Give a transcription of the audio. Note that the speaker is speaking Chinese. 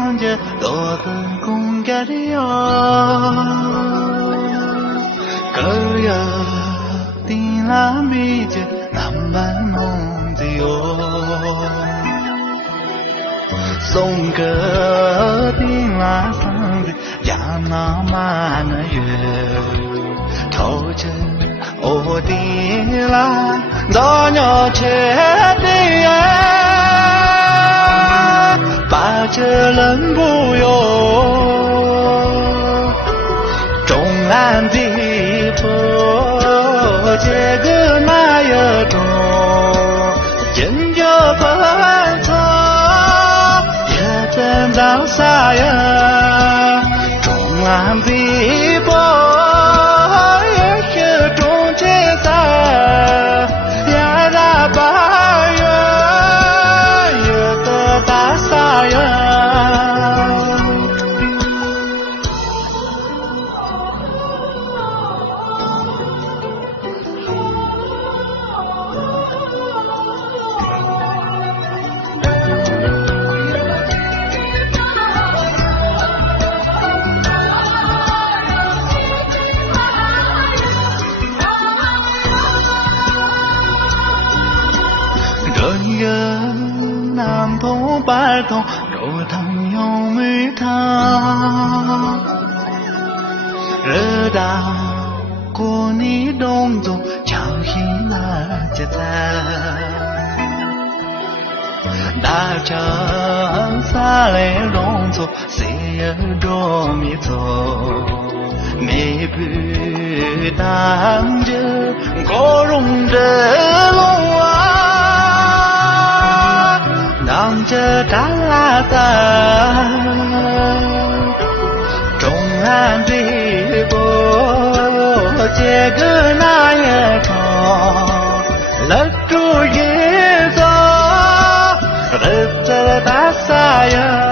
上着多的公家的哟，可呀，定啦没着南半弄的哟，送个定啦上的呀那嘛那月，朝着我的啦，早鸟切的呀。把这人不由中南的坡，这个那也中，人就奔走，也真到啥呀？中南的坡，也是中这啥？呀啦吧呀，也得大啥呀？南通北通肉汤用米汤，热到过你动作强行了节奏，大江洒来动作谁也捉迷走，没不当着高荣的龙啊。当着大拉萨，中南的波，这个那也中，勒住一走，日子大啥呀？